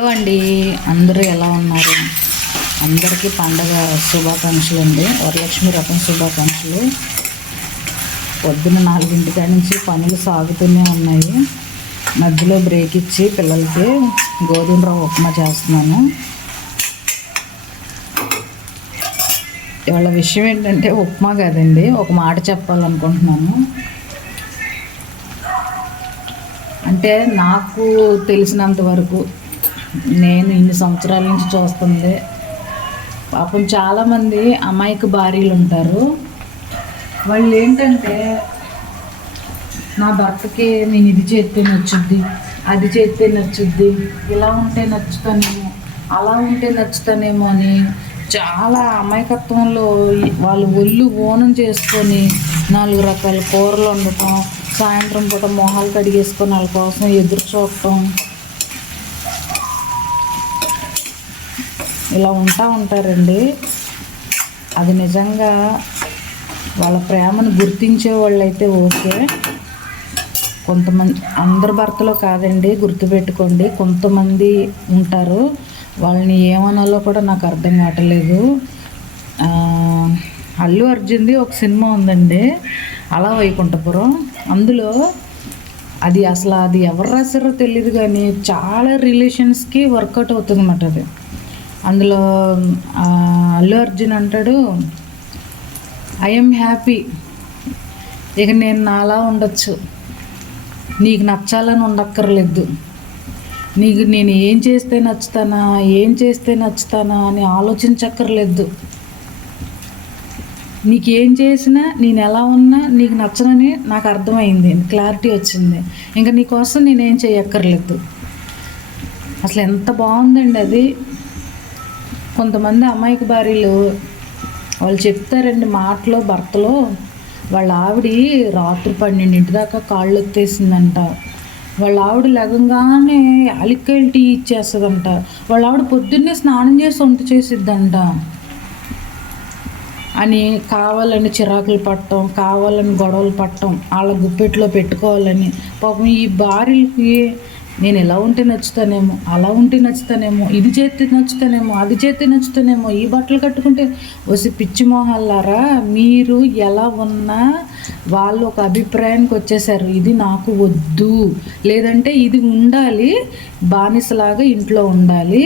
Hello అండి, అందరూ ఎలా ఉన్నారు? అందరికీ పండగ శుభాకాంక్షలు అండి. వరలక్ష్మి రకం శుభాకాంక్షలు. పొద్దున్న 4 నుంచి పనులు సాగుతూనే ఉన్నాయి. మధ్యలో బ్రేక్ ఇచ్చి పిల్లలకి గోధుమ రవ్వ ఉప్మా చేస్తున్నాను. ఇవాళ విషయం ఏంటంటే ఉప్మా కాదండి, ఒక మాట చెప్పాలనుకుంటున్నాను. అంటే నాకు తెలిసినంత వరకు, నేను ఇన్ని సంవత్సరాల నుంచి చూస్తుంది, పాపం చాలామంది అమాయక భార్యలు ఉంటారు. వాళ్ళు ఏంటంటే, నా భర్తకి నేను ఇది చేస్తే నచ్చుద్ది, అది చేస్తే నచ్చుద్ది, ఇలా ఉంటే నచ్చుతానేమో, అలా ఉంటే నచ్చుతానేమో అని చాలా అమాయకత్వంలో వాళ్ళు ఒళ్ళు ఓనం చేసుకొని 4 రకాల కూరలు వండటం, సాయంత్రం పూట మొహాలు కడిగేసుకొని వాళ్ళ కోసం ఎదురు చూడటం, ఇలా ఉంటారండి. అది నిజంగా వాళ్ళ ప్రేమను గుర్తించే వాళ్ళు అయితే ఓకే. కొంతమంది, అందరి భర్తలో కాదండి, గుర్తుపెట్టుకోండి, కొంతమంది ఉంటారు. వాళ్ళని ఏమనాలో కూడా నాకు అర్థం కావట్లేదు. అల్లు అర్జున్ది ఒక సినిమా ఉందండి, అలా వైకుంఠపురం. అందులో అది ఎవరు రాశారో తెలియదు కానీ చాలా రిలేషన్స్కి వర్కౌట్ అవుతుంది అన్నమాట. అది అందులో అల్లు అర్జున్ అంటాడు, ఐఎమ్ హ్యాపీ, ఇక నేను నాలా ఉండొచ్చు, నీకు నచ్చాలని ఉండక్కర్లేదు, నీకు నేను ఏం చేస్తే నచ్చుతానా అని ఆలోచించక్కర్లేదు, నీకేం చేసినా నేను ఎలా ఉన్నా నీకు నచ్చనని నాకు అర్థమైంది, క్లారిటీ వచ్చింది, ఇంకా నీకోసం నేనేం చేయక్కర్లేదు. అసలు ఎంత బాగుందండి అది. కొంతమంది అమాయక భార్యలు వాళ్ళు చెప్తారండి మాటలో, భర్తలో వాళ్ళ ఆవిడ రాత్రి 12 దాకా కాళ్ళు ఎత్తేసిందంట, వాళ్ళ ఆవిడ లెగంగానే యాలక్కాయలు టీ ఇచ్చేస్తుందంట, వాళ్ళ ఆవిడ పొద్దున్నే స్నానం చేసి వంట చేసిద్దంట అని కావాలని చిరాకులు పట్టడం, కావాలని గొడవలు పట్టడం, వాళ్ళ గుప్పెట్లో పెట్టుకోవాలని. పాపం ఈ భార్యలకి నేను ఎలా ఉంటే నచ్చుతానేమో, అలా ఉంటే నచ్చుతానేమో, ఇది చేస్తే నచ్చుతానేమో, అది చేస్తే నచ్చుతానేమో, ఈ బట్టలు కట్టుకుంటే వసి పిచ్చి మొహాలారా, మీరు ఎలా ఉన్నా వాళ్ళు ఒక అభిప్రాయానికి వచ్చేసారు, ఇది నాకు వద్దు, లేదంటే ఇది ఉండాలి, బానిసలాగా ఇంట్లో ఉండాలి,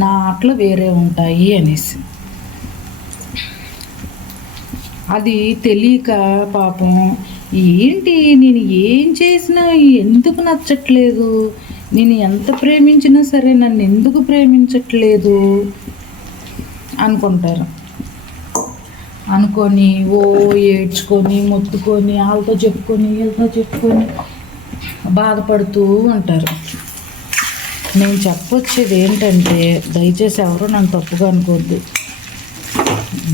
నా ఆటలు వేరే ఉంటాయి అనేసి. అది తెలియక పాపం ఏంటి నేను ఏం చేసినా ఎందుకు నచ్చట్లేదు, నేను ఎంత ప్రేమించినా సరే నన్ను ఎందుకు ప్రేమించట్లేదు అనుకుంటారు. అనుకొని ఏడ్చుకొని మొత్తుకొని వీళ్ళతో చెప్పుకొని బాధపడుతూ ఉంటారు. నేను చెప్పొచ్చేది ఏంటంటే, దయచేసి ఎవరు నన్ను తప్పుగా అనుకోవద్దు.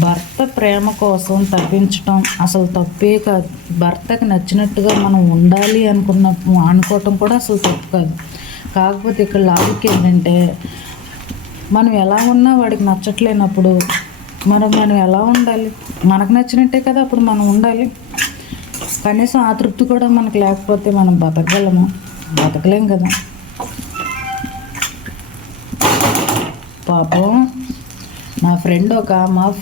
భర్త ప్రేమ కోసం తప్పించటం అసలు తప్పే కాదు. భర్తకి నచ్చినట్టుగా మనం ఉండాలి అనుకోవటం కూడా అసలు తప్పు కాదు. కాకపోతే ఇక్కడ లాజిక్ ఏంటంటే, మనం ఎలా ఉన్నా వాడికి నచ్చట్లేనప్పుడు మనం ఎలా ఉండాలి? మనకు నచ్చినట్టే కదా అప్పుడు మనం ఉండాలి. కనీసం ఆ తృప్తి కూడా మనకు లేకపోతే మనం బతకలేం కదా. పాపం నా ఫ్రెండ్ ఒక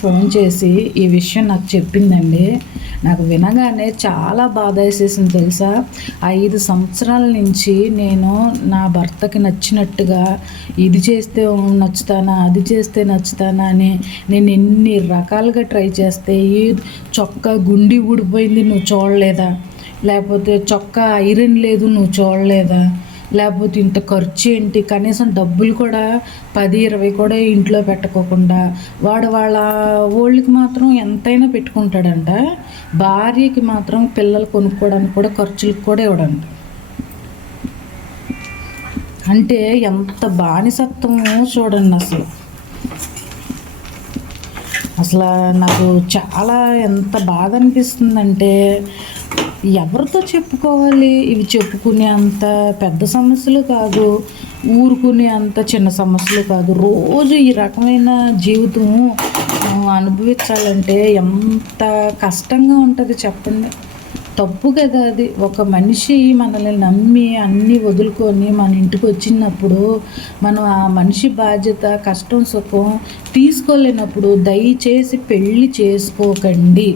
ఫోన్ చేసి ఈ విషయం నాకు చెప్పిందండి. నాకు వినగానే చాలా బాధ వేసేసింది తెలుసా. 5 సంవత్సరాల నుంచి నేను నా భర్తకి నచ్చినట్టుగా ఇది చేస్తే నచ్చుతానా, అది చేస్తే నచ్చుతానా అని నేను ఎన్ని రకాలుగా ట్రై చేస్తే, ఈ చొక్కా గుండి ఊడిపోయింది నువ్వు చూడలేదా, లేకపోతే చొక్కా ఐరన్ లేదు నువ్వు చూడలేదా, లేకపోతే ఇంత ఖర్చు ఏంటి, కనీసం డబ్బులు కూడా 10-20 కూడా ఇంట్లో పెట్టుకోకుండా వాళ్ళ వాళ్ళకి మాత్రం ఎంతైనా పెట్టుకుంటాడంట, భార్యకి మాత్రం పిల్లలు కొనుక్కోవడానికి కూడా ఖర్చులకు కూడా ఇవ్వడంట. అంటే ఎంత బానిసత్వమో చూడండి. అసలు నాకు చాలా ఎంత బాధ అనిపిస్తుందంటే, ఎవరితో చెప్పుకోవాలి? ఇవి చెప్పుకునే అంత పెద్ద సమస్యలు కాదు, ఊరుకునే అంత చిన్న సమస్యలు కాదు. రోజు ఈ రకమైన జీవితం అనుభవించాలంటే ఎంత కష్టంగా ఉంటుంది చెప్పండి. తప్పు కదా అది. ఒక మనిషి మనల్ని నమ్మి అన్నీ వదులుకొని మన ఇంటికి వచ్చినప్పుడు మనం ఆ మనిషి బాధ్యత, కష్టం, సుఖం తీసుకోలేనప్పుడు దయచేసి పెళ్ళి చేసుకోకండి.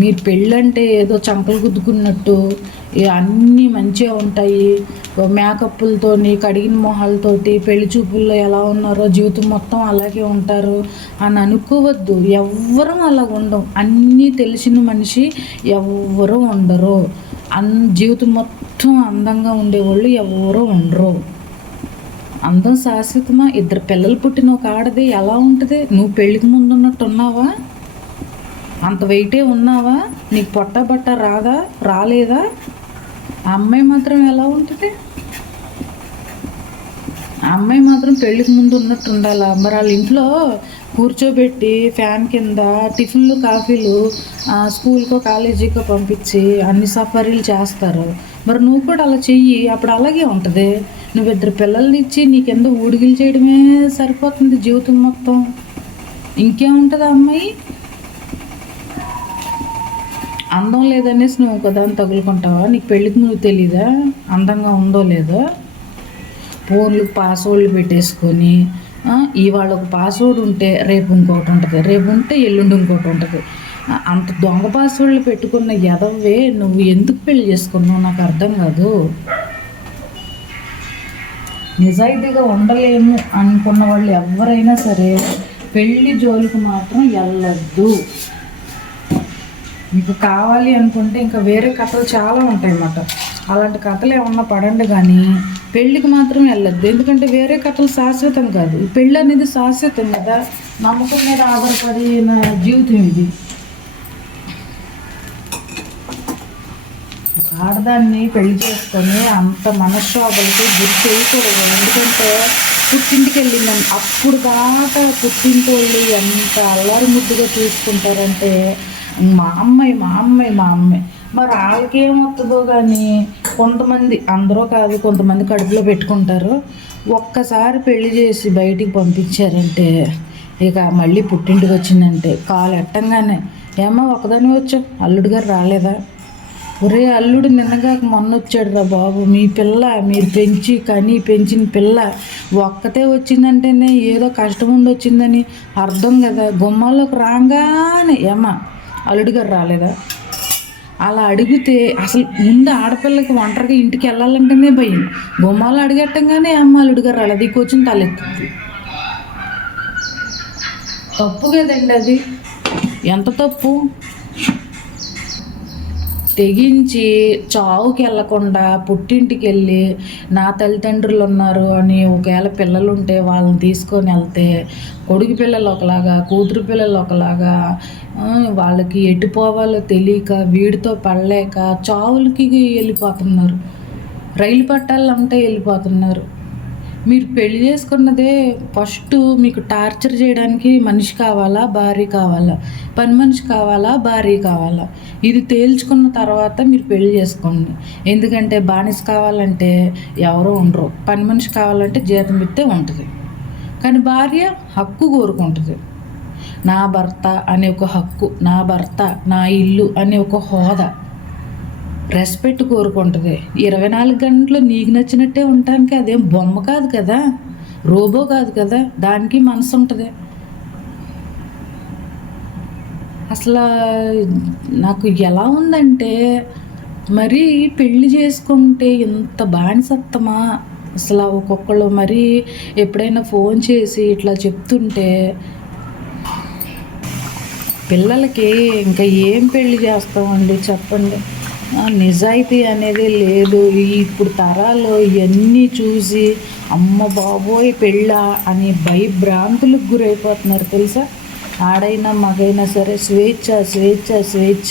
మీరు పెళ్ళంటే ఏదో చంకలు గుద్దుకున్నట్టు అన్నీ మంచిగా ఉంటాయి, మేకప్పులతోని కడిగిన మొహాలతోటి పెళ్లి చూపుల్లో ఎలా ఉన్నారో జీవితం మొత్తం అలాగే ఉంటారు అని అనుకోవద్దు. ఎవ్వరం అలాగ ఉండం. అన్నీ తెలిసిన మనిషి ఎవ్వరూ ఉండరు. జీవితం మొత్తం అందంగా ఉండేవాళ్ళు ఎవరూ ఉండరు. అందం శాశ్వతమా? ఇద్దరు పిల్లలు పుట్టిన ఒక ఆడది ఎలా ఉంటుంది? నువ్వు పెళ్ళికి ముందు ఉన్నట్టు ఉన్నావా? అంత వెయిటే ఉన్నావా? నీకు పొట్ట బట్ట రాలేదా? ఆ అమ్మాయి మాత్రం ఎలా ఉంటుంది? ఆ అమ్మాయి మాత్రం పెళ్ళికి ముందు ఉన్నట్టు ఉండాలా? మరి వాళ్ళ ఇంట్లో కూర్చోబెట్టి ఫ్యాన్ కింద టిఫిన్లు, కాఫీలు, స్కూల్కో కాలేజీకో పంపించి అన్ని సఫరీలు చేస్తారు. మరి నువ్వు కూడా అలా చెయ్యి, అప్పుడు అలాగే ఉంటుంది. నువ్వు ఇద్దరు పిల్లల్ని ఇచ్చి నీకెందో ఊడిగిలు చేయడమే సరిపోతుంది జీవితం మొత్తం. ఇంకేముంటుంది ఆ అమ్మాయి? అందం లేదనేసి నువ్వు ఒకదాన్ని తగులుకుంటావా? నీకు పెళ్ళికి నువ్వు తెలీదా అందంగా ఉందో లేదో? ఫోన్లకు పాస్వర్డ్లు పెట్టేసుకొని ఇవాళ ఒక పాస్వర్డ్ ఉంటే రేపు ఇంకోటి ఉంటుంది, రేపు ఉంటే ఎల్లుండి ఇంకోటి ఉంటుంది. అంత దొంగ పాస్వర్డ్లు పెట్టుకున్న ఎదవే నువ్వు ఎందుకు పెళ్లి చేసుకున్నావు నాకు అర్థం కాదు. నిజాయితీగా ఉండలేము అనుకున్న వాళ్ళు ఎవరైనా సరే పెళ్లి జోలికి మాత్రం వెళ్ళొద్దు. మీకు కావాలి అనుకుంటే ఇంకా వేరే కథలు చాలా ఉంటాయి అన్నమాట. అలాంటి కథలు ఏమన్నా పడండి, కానీ పెళ్ళికి మాత్రం వెళ్ళొద్దు. ఎందుకంటే వేరే కథలు శాశ్వతం కాదు. పెళ్ళి అనేది శాశ్వతం కదా, నమ్మకం మీద ఆధారపడిన జీవితం ఇది. ఆడదాన్ని పెళ్లి చేసుకొని అంత మనశ్శోభలకి గురి చేయకూడదు. ఎందుకంటే పుట్టింటికి వెళ్ళిందని అప్పుడు దాకా పుట్టింటి వాళ్ళు ఎంత అల్లారి ముద్దుగా చూసుకుంటారంటే మా అమ్మాయి మరి వాళ్ళకి ఏమవుతుందో కానీ కొంతమంది, అందరూ కాదు, కొంతమంది కడుపులో పెట్టుకుంటారు. ఒక్కసారి పెళ్లి చేసి బయటికి పంపించారంటే ఇక మళ్ళీ పుట్టింటికి వచ్చిందంటే కాలు ఎట్టంగానే ఏమో ఒకదాని వచ్చావు, అల్లుడు గారు రాలేదా? ఒరే అల్లుడు నిన్నగా మొన్న వచ్చాడు రా బాబు, మీ పిల్ల మీరు పెంచిన పిల్ల ఒక్కతే వచ్చిందంటేనే ఏదో కష్టం ఉండి వచ్చిందని అర్థం కదా. గుమ్మాల్లోకి రాగానే ఏమా అల్లుడు గారు రాలేదా? అలా అడిగితే అసలు ముందు ఆడపిల్లకి ఒంటరిగా ఇంటికి వెళ్ళాలంటేనే భయం. గుమ్మాలు అడిగట్టంగానే అమ్మ అల్లుడు గారు రాలేదు, ఈ కూర్చొని తలెత్తుంది. తప్పు కదండి అది, ఎంత తప్పు. తెగించి చావుకి వెళ్ళకుండా పుట్టింటికి వెళ్ళి నా తల్లిదండ్రులు ఉన్నారు అని ఒకవేళ పిల్లలు ఉంటే వాళ్ళని తీసుకొని వెళ్తే కొడుకు పిల్లలు ఒకలాగా, కూతురు పిల్లలు ఒకలాగా, వాళ్ళకి ఎటు పోవాలో తెలియక వీడితో పడలేక చావులకి వెళ్ళిపోతున్నారు. రైలు పట్టాలంటే వెళ్ళిపోతున్నారు. మీరు పెళ్లి చేసుకున్నదే ఫస్ట్ మీకు టార్చర్ చేయడానికి మనిషి కావాలా, భార్య కావాలా? పని మనిషి కావాలా, భార్య కావాలా? ఇది తేల్చుకున్న తర్వాత మీరు పెళ్లి చేసుకోండి. ఎందుకంటే బానిస కావాలంటే ఎవరో ఉండరు, పని మనిషి కావాలంటే జీతం ఇస్తే ఉంటుంది. కానీ భార్య హక్కు కోరుకుంటుంది. నా భర్త అనే ఒక హక్కు, నా భర్త, నా ఇల్లు అనే ఒక హోదా, రెస్పెక్ట్ కోరుకుంటుంది. 24 గంటలు నీకు నచ్చినట్టే ఉండటానికి అదేం బొమ్మ కాదు కదా, రోబో కాదు కదా, దానికి మనసు ఉంటుంది. అసలు నాకు ఎలా ఉందంటే మరి పెళ్లి చేసుకుంటే ఇంత బానిసత్వమా అసలు. ఒక్కొక్కళ్ళు మరి ఎప్పుడైనా ఫోన్ చేసి ఇట్లా చెప్తుంటే పిల్లలకి ఇంకా ఏం పెళ్లి చేస్తామండి చెప్పండి. నిజాయితీ అనేది లేదు. ఇప్పుడు తరాలు ఇవన్నీ చూసి అమ్మ బాబోయ్ పెళ్ళా అని భయభ్రాంతులకు గురైపోతున్నారు తెలుసా. ఆడైనా మగైనా సరే స్వేచ్ఛ స్వేచ్ఛ స్వేచ్ఛ.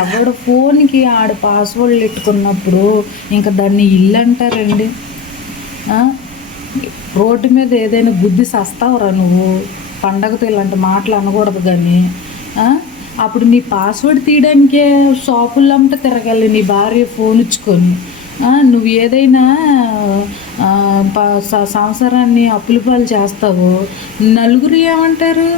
ఎవడు ఫోన్కి ఆడ పాస్వర్డ్లు పెట్టుకున్నప్పుడు ఇంకా దాన్ని ఇల్లు అంటారండి. రోడ్డు మీద ఏదైనా గుద్ది సస్తావురా నువ్వు, పండగతో ఇలాంటి మాటలు అనకూడదు. కానీ అప్పుడు నీ పాస్వర్డ్ తీయడానికే షాపులంతా తిరగాలి నీ భార్య ఫోన్ ఇచ్చుకొని. నువ్వు ఏదైనా సంసారాన్ని అప్పుల పాలు చేస్తావు, నలుగురు ఏమంటారు?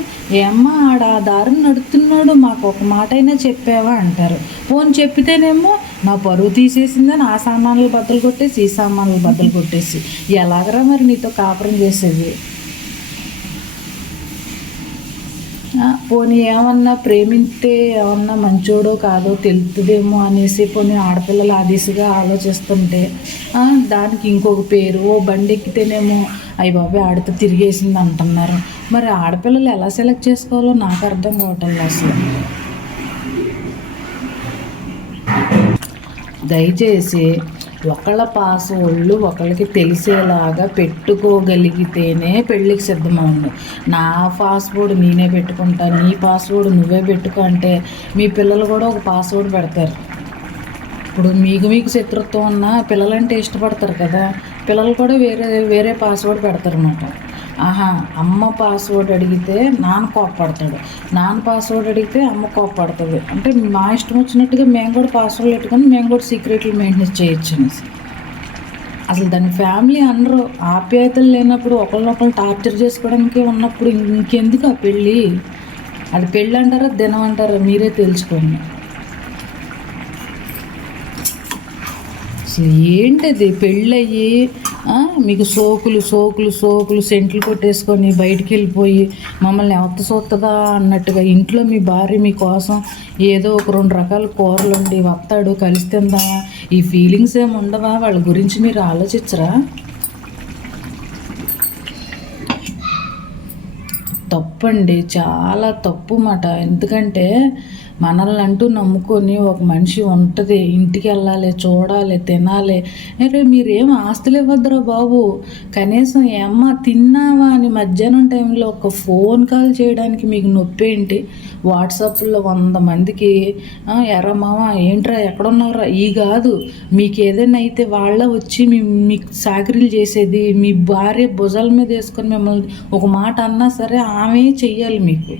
ఏమ్మా ఆడ దారిని నడుస్తున్నాడు, మాకు ఒక మాట అయినా చెప్పావా అంటారు. ఫోన్ చెప్పితేనేమో నా పరువు తీసేసిందని ఆ సామాన్లు బద్దలు కొట్టేసి ఈ సామాన్లు బద్దలు కొట్టేసి ఎలాగరా మరి నీతో కాపురం చేసేది? పోనీ ఏమన్నా ప్రేమిస్తే ఏమన్నా మంచోడో కాదో తెలుస్తుందేమో అనేసి పోనీ ఆడపిల్లలు ఆ దిశగా ఆలోచిస్తుంటే దానికి ఇంకొక పేరు ఓ బండి ఎక్కితేనేమో అయ్య బాబాయ్ ఆడితో తిరిగేసింది అంటున్నారు. మరి ఆడపిల్లలు ఎలా సెలెక్ట్ చేసుకోవాలో నాకు అర్థం కావటం అసలు. దయచేసి ఒకళ్ళ పాస్వర్డ్లు ఒకళ్ళకి తెలిసేలాగా పెట్టుకోగలిగితేనే పెళ్ళికి సిద్ధమవును. నా పాస్వర్డ్ నేనే పెట్టుకుంటా, నీ పాస్వర్డ్ నువ్వే పెట్టుకో అంటే మీ పిల్లలు కూడా ఒక పాస్వర్డ్ పెడతారు. ఇప్పుడు మీకు శత్రుత్వం ఉన్న పిల్లలంటే ఇష్టపడతారు కదా, పిల్లలు కూడా వేరే పాస్వర్డ్ పెడతారన్నమాట. అమ్మ పాస్వర్డ్ అడిగితే నాన్న కోప్పడతాడు, నాన్న పాస్వర్డ్ అడిగితే అమ్మ కోప్పడుతుంది. అంటే మా ఇష్టం వచ్చినట్టుగా మేము కూడా పాస్వర్డ్ పెట్టుకొని మేము కూడా సీక్రెట్లు మెయింటైన్ చేయొచ్చు అనేసి. అసలు దాని ఫ్యామిలీ అందరూ ఆప్యాయతలు లేనప్పుడు ఒకరినొకరు టార్చర్ చేసుకోవడానికి ఉన్నప్పుడు ఇంకెందుకు ఆ పెళ్ళి? అది పెళ్ళి అంటారా దినం అంటారా మీరే తెలుసుకోండి. అసలు ఏంటది పెళ్ళయ్యి మీకు సోకులు సెంట్లు కొట్టేసుకొని బయటికి వెళ్ళిపోయి మమ్మల్ని ఎవత సోతుందా అన్నట్టుగా ఇంట్లో మీ భార్య మీకోసం ఏదో ఒక 2 రకాల కూరలు ఉండి వస్తాడు కలిసి తిందామా ఈ ఫీలింగ్స్ ఏమి ఉండవా? వాళ్ళ గురించి మీరు ఆలోచించరా? తప్పండి, చాలా తప్పు మాట. ఎందుకంటే మనల్ని అంటూ నమ్ముకొని ఒక మనిషి ఉంటుంది, ఇంటికి వెళ్ళాలి, చూడాలి, తినాలి. అరే మీరేం ఆస్తులు ఇవ్వద్దురా బాబు, కనీసం ఏమ్మా తిన్నావా అని మధ్యాహ్నం టైంలో ఒక ఫోన్ కాల్ చేయడానికి మీకు నొప్పి ఏంటి? వాట్సాప్లో 100 మందికి ఎర్ర మామ ఏంట్రా ఎక్కడున్నారా ఈ కాదు, మీకు ఏదైనా అయితే వాళ్ళ వచ్చి మీకు సాకరీలు చేసేది. మీ భార్య భుజాల మీద వేసుకొని మిమ్మల్ని ఒక మాట అన్నా సరే ఆమె చెయ్యాలి, మీకు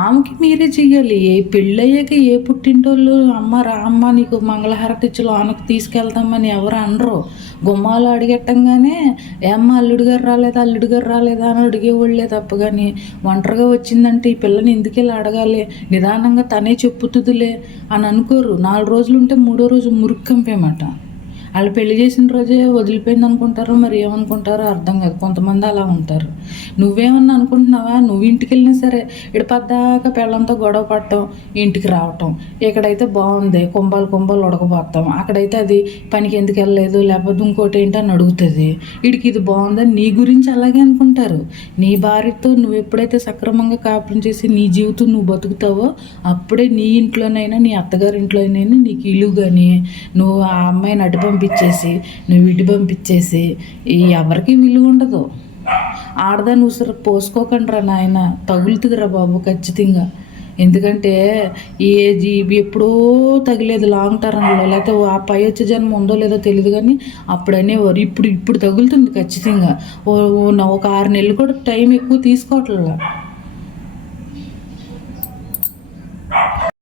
ఆమెకి మీరే చెయ్యాలి. ఏ పెళ్ళయ్యాక ఏ పుట్టింటోళ్ళు అమ్మ రామ్మ నీకు మంగళహారతి ఇచ్చి లోనకి తీసుకెళ్తామని ఎవరు అనరు. గుమ్మాలు అడిగెట్టంగానే ఏమ్మ అల్లుడు గారు రాలేదా అని అడిగేవాళ్ళే తప్ప కానీ ఒంటరిగా వచ్చిందంటే ఈ పిల్లని ఎందుకెళ్ళి అడగాలి, నిదానంగా తనే చెప్పుతుందిలే అని అనుకోరు. 4 రోజులు ఉంటే 3వ రోజు మురుక్కంపేమాట. వాళ్ళు పెళ్లి చేసిన రోజే వదిలిపోయింది అనుకుంటారు, మరి ఏమనుకుంటారో అర్థం కాదు. కొంతమంది అలా ఉంటారు. నువ్వేమన్నా అనుకుంటున్నావా? నువ్వు ఇంటికి వెళ్ళినా సరే పద్దాక పిల్లలతో గొడవ పడటం, ఇంటికి రావటం. ఇక్కడైతే బాగుంది కుంభాలు ఉడకపోతాం, అక్కడైతే అది పనికి ఎందుకు వెళ్ళలేదు లేకపోతే ఇంకోటి ఏంటని అడుగుతుంది. వీడికి ఇది బాగుందని నీ గురించి అలాగే అనుకుంటారు. నీ భార్యతో నువ్వు ఎప్పుడైతే సక్రమంగా కాపురం చేసి నీ జీవితం నువ్వు బతుకుతావో అప్పుడే నీ ఇంట్లోనైనా నీ అత్తగారి ఇంట్లోనైనా నీకు ఇల్లు కానీ నువ్వు ఆ అమ్మాయిని అడ్డు పంపించేసి నువ్వు ఇటు పంపించేసి ఎవరికి విలువ ఉండదు. ఆడదాన్ని ఉసిరు పోసుకోకండి రా నాయన, తగులుతుందిరా బాబు ఖచ్చితంగా. ఎందుకంటే ఈ ఏజ్ ఎప్పుడో తగిలేదు లాంగ్ టర్మ్లో, లేకపోతే ఆ పై వచ్చే జన్మ ఉందో లేదో తెలియదు కానీ అప్పుడు అనేవారు. ఇప్పుడు తగులుతుంది ఖచ్చితంగా. ఒక 6 నెలలు కూడా టైం ఎక్కువ తీసుకోవట్లే.